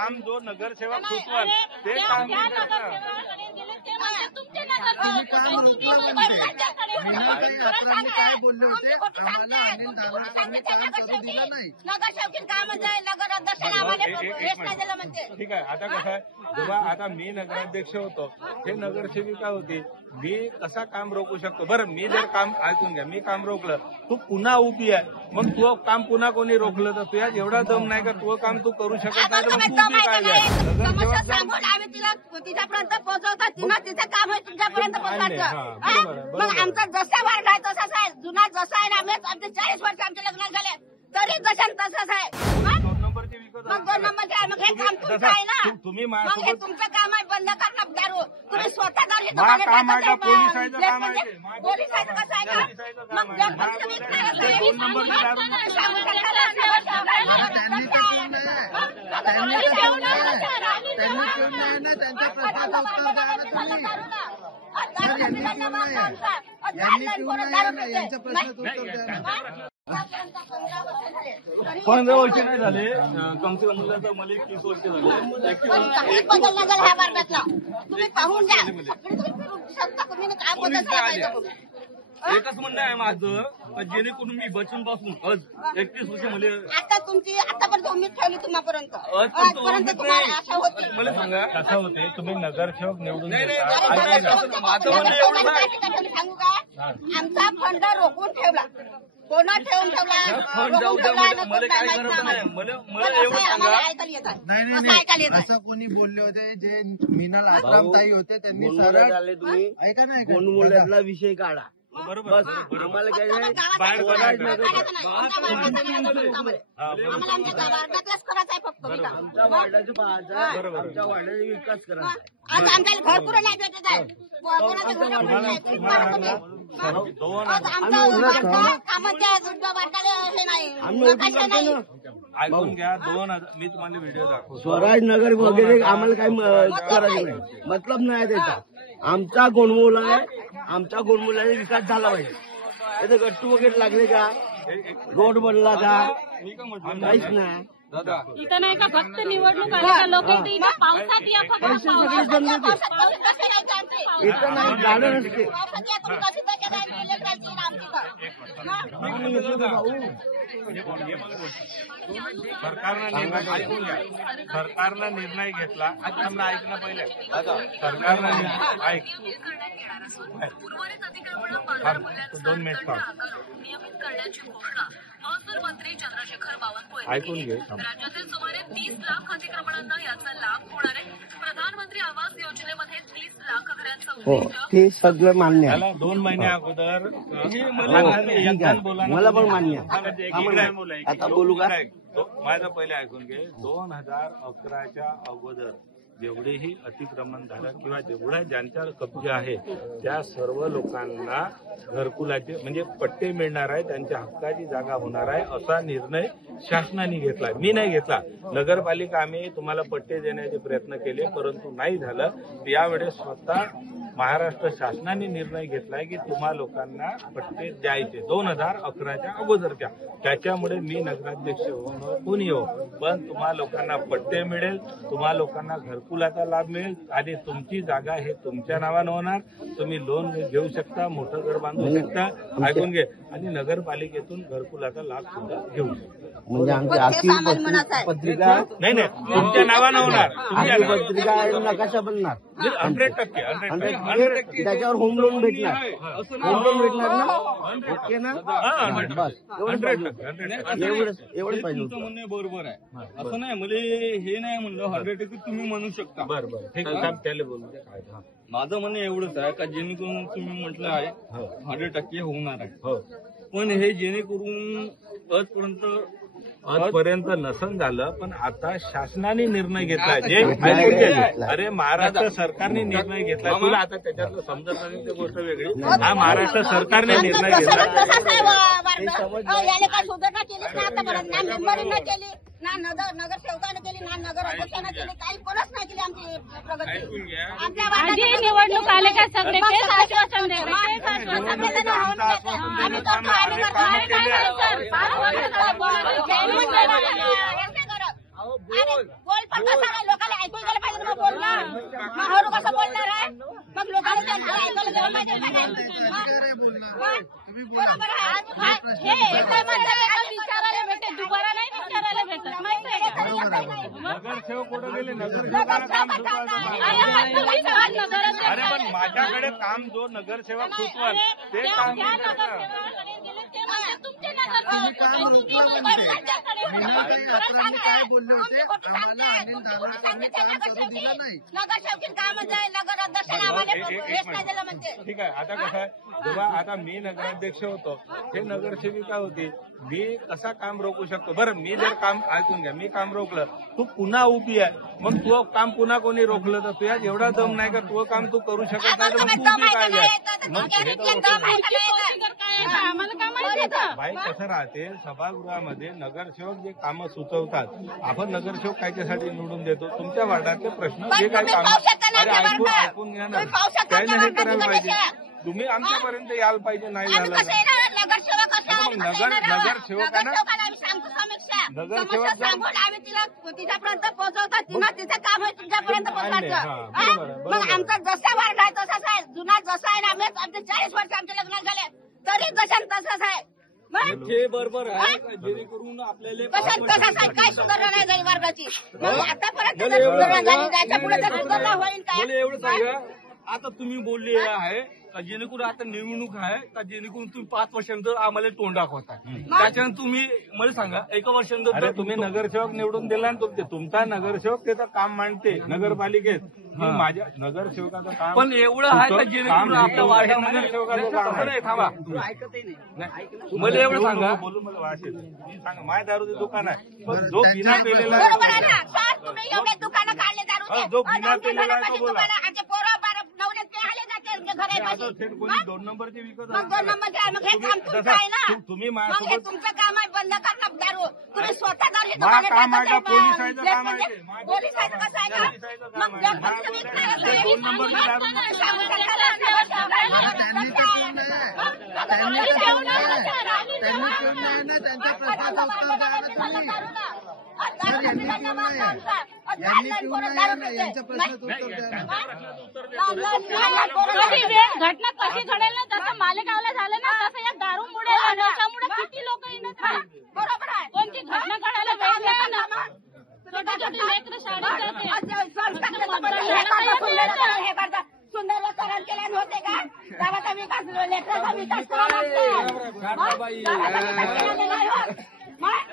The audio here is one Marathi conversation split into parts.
काम जो नगरसेवक सुचवाल ते काम काय बोलले होते आम्हाला अनिल दादांनी काम करू दिलं नाही. नगरसेवकीन काम नगर अध्यक्षाने आम्हाला दिलं म्हणते. ठीक आहे. आता कसं आहे जेव्हा आता मी नगराध्यक्ष होतो हे नगरसेविका होती मी कसा काम रोखू शकतो. बरं मी जर काम ऐकून घ्या मी काम रोखलं तू पुन्हा उभी आहे मग तू काम पुन्हा कोणी रोखलं तर तुझ्यात एवढा दम नाही का तू काम तू करू शकत नाही तर मग तू उभी काय आहे. आम्ही तिला तिच्यापर्यंत पोहोचवतात तिचं काम आहे तुमच्यापर्यंत पोहोचवायचं. मग आमचा जसा वाढ आहे तसाच आहे जुना जसा आहे ना आम्ही आमचे 40 वर्ष आमचे लग्न झाले तरी जशान तसंच आहे. मग 2 नंबरचे मग हे काम तुमचं आहे ना तुम्ही मग हे तुमचं काम आहे बंद करणं दारू तुम्ही स्वतः दारू पोलिसांचं कसं आहे का मग यांच्या प्रश्नाचं 15 वर्ष नाही झाले कमसे कम मुलाचा मला 30 वर्ष झाले. ह्या मार्गातला तुम्ही पाहून घ्या तुम्ही काय बोलत. एकच म्हणणं आहे माझं जेणेकरून मी बचून पासून आज 31 वर्ष मला आता तुमची आतापर्यंत उमेद ठेवली तुम्हापर्यंत आजपर्यंत तुम्हाला आशा होती. मला सांगा कसं होते तुम्ही नगरसेवक निवडून सांगू का आमचा फंड रोखून ठेवला कोणा ठेवून ठेवला मला काय करायचं नाही मला एवढं सांगा नाही असं कोणी बोलले होते जे मीनाल आश्रमताई होते त्यांनी सरळ तुम्ही ऐका ना गोंडमुळ्यातला विषय काढा. बरोबर आम्हाला काय नाही आमच्या वार्डाचा पाहायचा आमच्या वार्डाचा विकास करायचा. आज आमच्याला घरकुरं नाही भेटत आहे ऐकून घ्या 2000 मी तुम्हाला व्हिडिओ दाखवतो. स्वराज नगर वगैरे आम्हाला काही करायचं नाही मतलब नाही त्याचा. आमचा गोंडमुला आहे आमच्या गोंडमुलाचा विकास झाला पाहिजे. इथे गट्टू वगैरे लागले का रोड बनला का काहीच नाही. इथं नाही का फक्त निवडणूक आली का लोक इथं पावसात या फक्त इथं नाही गाडं नसते. सरकारनं निर्णय घेतला आता आम्हाला ऐकणं पहिले सरकारनं ऐक 2 मिनिट नियमित करण्याची घोषणा महसूल मंत्री चंद्रशेखर बावनकुळे ऐकून घे. राज्यातील सुमारे 30 लाख अतिक्रमणांना याचा लाभ होणार आहे. प्रधानमंत्री आवास योजनेमध्ये 30 लाख घरांचं हो ते सगळं मान्य आहे. त्याला 2 महिने अगोदर मला पण मान्य आहे. आता बोलू का माझं पहिले ऐकून घे 2011च्या अगोदर जेवढेही अतिक्रमण झालं किंवा जेवढा ज्यांच्यावर कब्जा आहे त्या सर्व लोकांना घरकुलाचे म्हणजे पट्टे मिळणार आहे त्यांच्या हक्काची जागा होणार आहे असा निर्णय शासनाने घेतला. मी नाही घेतला. नगरपालिका आम्ही तुम्हाला पट्टे देण्याचे प्रयत्न केले परंतु नाही झालं. यावेळेस स्वतः महाराष्ट्र शासनाने निर्णय घेतलाय की तुम्हा लोकांना पट्टे द्यायचे 2011च्या अगोदरच्या. त्याच्यामुळे मी नगराध्यक्ष हो कोणी हो पण तुम्हा लोकांना पट्टे मिळेल तुम्हा लोकांना घरकुलाचा लाभ मिळेल आणि तुमची जागा हे तुमच्या नावानं होणार. तुम्ही लोन घेऊ शकता मोठं घर बांधू शकता ऐकून घे आणि नगरपालिकेतून घरकुलाचा लाभ सुद्धा घेऊ शकता. म्हणजे आमची आर्थिक पत्रिका नाही तुमच्या नावानं होणार. आर्थिक पत्रिका नकाशा बनणार 100% त्याच्यावर होम लोन भेटणार. होम लोन भेटणार ना ओके ना बस एवढं पाहिजे. तुमचं म्हणणं बरोबर आहे असं नाही मला हे नाही म्हणलं 100% तुम्ही म्हणू शकता. बरं ठीक आहे त्याला बोलू. माझं म्हणणं एवढंच आहे का जेणेकरून तुम्ही म्हटलं आहे 100% होणार आहे पण हे जेणेकरून आजपर्यंत नसन झालं पण आता शासनाने निर्णय घेतला जे अरे महाराष्ट्र सरकारने निर्णय घेतला तुला आता त्याच्यातलं समजत नाही ती गोष्ट वेगळी. हा महाराष्ट्र सरकारने निर्णय घेतला. याने काय सुधारणा केलीच ना आतापर्यंत ना मेंबरीनं केली ना नगरसेवकानं केली ना नगर अध्यक्षानं केली काही कोणच नाही केली आमची प्रगती. आधी निवडणूक आले का सगळे तेच आश्वासन बोल पण कसं काय लोकांना ऐकू गेलं पाहिजे मग बोलणार मग हरू कसं बोलणार आहे मग लोकांना त्यांचं ऐकायला गेलं पाहिजे का नाही? बरोबर आहे हे काय म्हणतात विचारायला भेटते दुबारा नाही विचारायला भेटत माहिती आहे का? नगरसेवक कुठे गेले? नगरसेवकाला काम सुचवायचं. अरे पण माझ्याकडे काम जो नगरसेवक सुचवाल ते काम मी करणार. काय बोलले होते आम्हाला अनिल दादांनी काम करू दिलं नाही. नगरसेवकीत काम आहे नगर अध्यक्षाने आम्हाला हेच नाही दिलं म्हणते. ठीक आहे. आता कसं आहे जेव्हा आता मी नगराध्यक्ष होतो हे नगरसेविका होती मी कसा काम रोखू शकतो? बरं मी जर काम ऐकून घ्या मी काम रोखलं तू पुन्हा उभी आहे मग तू काम पुन्हा कोणी रोखलं तर तुझ्या एवढा दम नाही का तुझं काम तू करू शकत नाही तर मग तू उभी काय आहे? मग हे तर बाई कसं राहते सभागृहामध्ये नगरसेवक जे कामं सुचवतात आपण नगरसेवक कायच्यासाठी निवडून देतो तुमच्या वार्डातले प्रश्न जे काही काम अरे ऐकून घ्या ना काही नाही करायला पाहिजे तुम्ही आमच्यापर्यंत यायला पाहिजे नाही झालं नगरसेवकांना आम्ही तिच्यापर्यंत पोहोचवतात तिचं काम आहे तुमच्यापर्यंत पोहोचायचं मग आमचा जसा वार्ड आहे तसाच आहे जुना जसा आहे ना आम्ही आमचे 40 वर्ष आमचे लग्न झाले तरी जशा तसाच आहे ते बरोबर आहे जेणेकरून आपल्याला काय सुधारणा नाही झाली वर्गाची मग आतापर्यंत सुधारणा झाली त्याच्या पुढे सुधारणा होईल मला काय एवढं सांगा आता तुम्ही बोलले आहे का जेणेकरून आता निवडणूक आहे का जेणेकरून तुम्ही 5 वर्षानंतर आम्हाला तोंड दाखवताय त्याच्यानंतर तुम्ही मला सांगा 1 वर्षानंतर अरे तुम्ही नगरसेवक निवडून दिला ना तुमचा नगरसेवक त्याचं काम मांडते नगरपालिकेत मी माझ्या नगरसेवकाचं काम पण एवढं आहे का जेणेकरून आपल्या वार्डामध्ये नगरसेवकाचं काम आहे. थांबा मला एवढं सांगा बोलू मला वास येतो मी सांगा माझ्या दारूचं दुकान आहे पण जो बिना पेलेला बरोबर आहे ना सर तुम्ही एवढे दुकानं काढले दारूचे जो बिना पेलेला आहे तो बोला. आमचे पोरं नवऱ्यात ते आले जाते घरापाशी आता थेट कोणी 2 नंबरचे विकत मग 2 नंबरचे आहे मग हे काम तुमचं आहे ना तुम्ही मग हे माझ्यासोबत तुमचं काम आहे बंद करणं दारू तुम्ही स्वतः दारू मा काम आहे का पोलिसाचं काम आहे ते? पोलिसाचं कसं आहे पोलिसाचं ना काम मग आहे. जर तुम्ही विचारलं ते 2 नंबरचे दारू त्यांनी ठेवून आहे ना त्यांच्या प्रश्नाचं उत्तर द्या ना तुम्ही. सर यांनी ठेवून आहे ना यांच्या प्रश्नाचं उत्तर द्या ना. घटना कशी घडेल ना तसं मालेगावला झालं ना तसं या दारूमुळे नशामुळे किती लोक येणार बरोबर आहे कोणती घटना घडायला वेळ नाही ना छोटी छोटी लेकरं शाळेत जाते सुंदर करण केल्या होते का गावाचा विकास लेकराचा विकास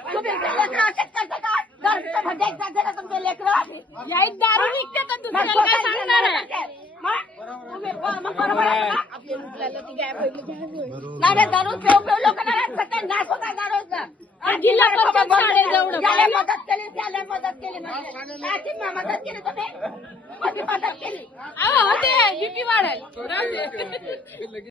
तुम्ही लेकरं असेच करता का दारूचं भजे जाते ना तुमचे लेकरं या एक दारू विकते तर दुसऱ्याला काय सांगणार आहे नाही दारू पेऊ लोकांना नाश होता दारूचा जिल्हा परिषद शाळेजवळ मदत केली त्याला मदत केली मदत केली तुम्ही मदत केली ते बीपी वाढेल